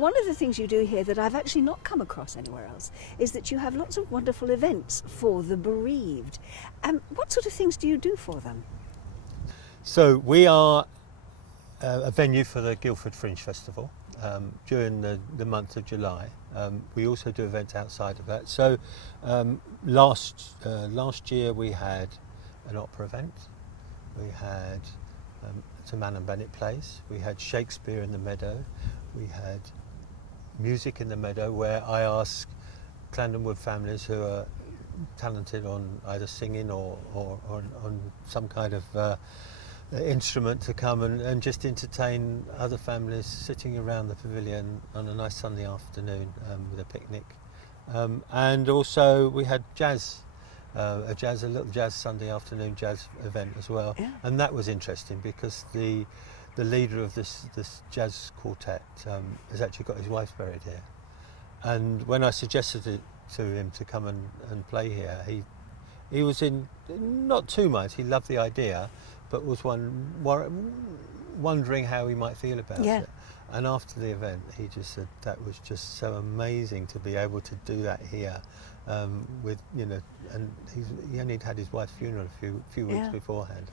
one of the things you do here that I've actually not come across anywhere else is that you have lots of wonderful events for the bereaved. What sort of things do you do for them? So we are a venue for the Guildford Fringe Festival during the month of July. We also do events outside of that. So last year we had an opera event. We had some Anne and Bennett plays. We had Shakespeare in the Meadow. We had music in the Meadow, where I ask Clandon Wood families who are talented on either singing or on some kind of instrument to come and just entertain other families sitting around the pavilion on a nice Sunday afternoon with a picnic. And also we had jazz, a little jazz Sunday afternoon jazz event as well. Yeah. And that was interesting because the leader of this jazz quartet has actually got his wife buried here. And when I suggested it to him to come and play here, he was in not too much. He loved the idea, but was wondering how he might feel about it. And after the event, he just said that was just so amazing to be able to do that here, with and he only had his wife's funeral a few weeks beforehand.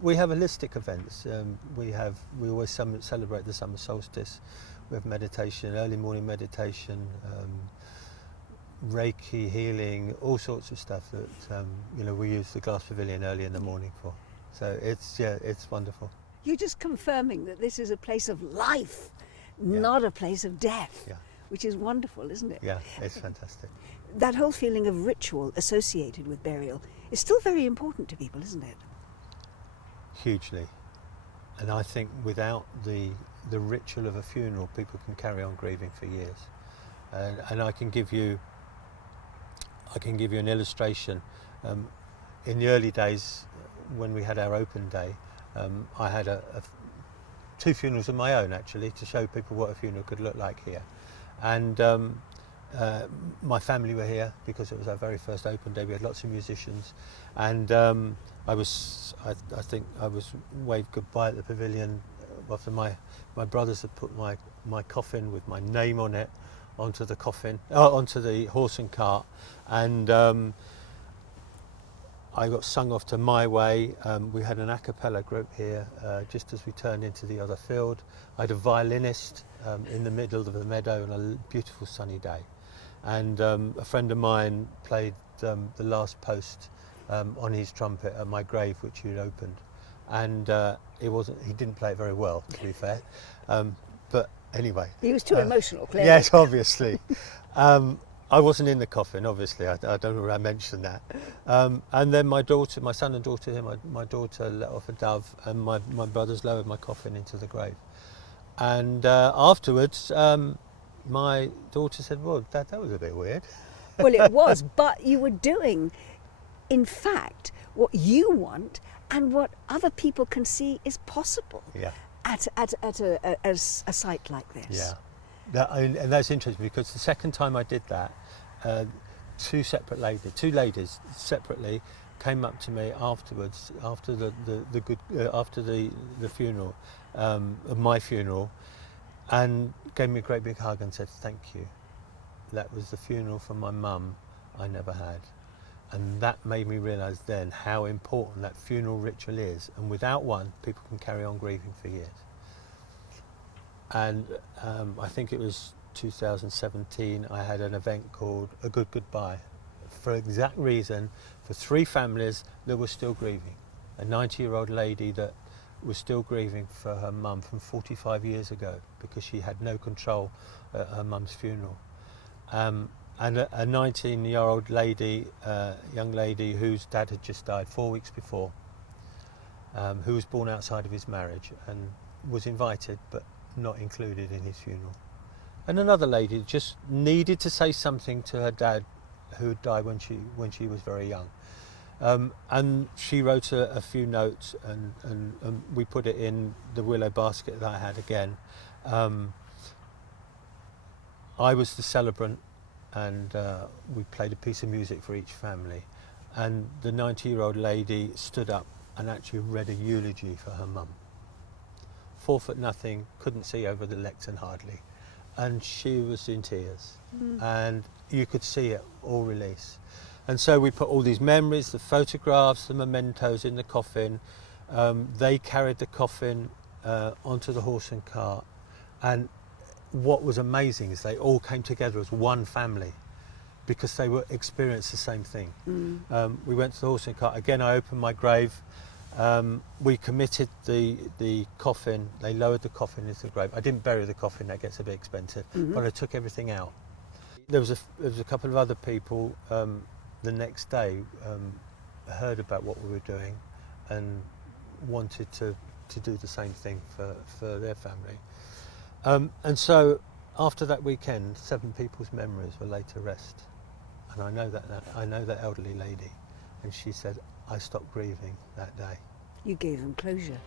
We have holistic events. We always celebrate the summer solstice. We have meditation, early morning meditation, Reiki healing, all sorts of stuff that we use the Glass Pavilion early in the morning for. So it's wonderful. You're just confirming that this is a place of life, not a place of death, which is wonderful, isn't it? Yeah, it's fantastic. That whole feeling of ritual associated with burial is still very important to people, isn't it? Hugely. And I think without the ritual of a funeral, people can carry on grieving for years. And I can give you an illustration. In the early days, when we had our open day, I had two funerals of my own, actually, to show people what a funeral could look like here. And my family were here because it was our very first open day. We had lots of musicians, and I think I was waved goodbye at the pavilion after my brothers had put my coffin with my name on it onto the horse and cart, and I got sung off to My Way. We had an a cappella group here just as we turned into the other field. I had a violinist in the middle of the meadow on a beautiful sunny day. And a friend of mine played the last post on his trumpet at my grave, which he'd opened. And he didn't play it very well, to be fair. But anyway. He was too emotional, clearly. Yes, obviously. I wasn't in the coffin, obviously. I don't know where I mentioned that. And then my son and daughter here, my daughter let off a dove, and my brothers lowered my coffin into the grave. And afterwards, my daughter said, well, that was a bit weird. Well, it was, but you were doing, in fact, what you want and what other people can see is possible at a site like this. Yeah. And that's interesting because the second time I did that, two ladies separately came up to me afterwards, after the funeral, of my funeral, and gave me a great big hug and said, thank you. That was the funeral for my mum I never had. And that made me realise then how important that funeral ritual is. And without one, people can carry on grieving for years. And I think it was 2017, I had an event called A Good Goodbye, for exact reason, for 3 families that were still grieving. A 90-year-old lady that was still grieving for her mum from 45 years ago because she had no control at her mum's funeral. And a 19-year-old lady, young lady whose dad had just died 4 weeks before, who was born outside of his marriage and was invited but not included in his funeral. And another lady just needed to say something to her dad who had died when she was very young. And she wrote a few notes and we put it in the willow basket that I had again. I was the celebrant, and we played a piece of music for each family. And the 90-year-old lady stood up and actually read a eulogy for her mum. 4 foot nothing, couldn't see over the lectern hardly. and she was in tears, and you could see it all release. And so we put all these memories, the photographs, the mementos in the coffin. They carried the coffin onto the horse and cart, and what was amazing is they all came together as one family because they were experienced the same thing. We went to the horse and cart. Again, I opened my grave. We committed the coffin. They lowered the coffin into the grave. I didn't bury the coffin, that gets a bit expensive, but I took everything out. There was a couple of other people the next day heard about what we were doing and wanted to do the same thing for their family. And so after that weekend, 7 people's memories were laid to rest. And I know that elderly lady, and she said, I stopped grieving that day. You gave them closure.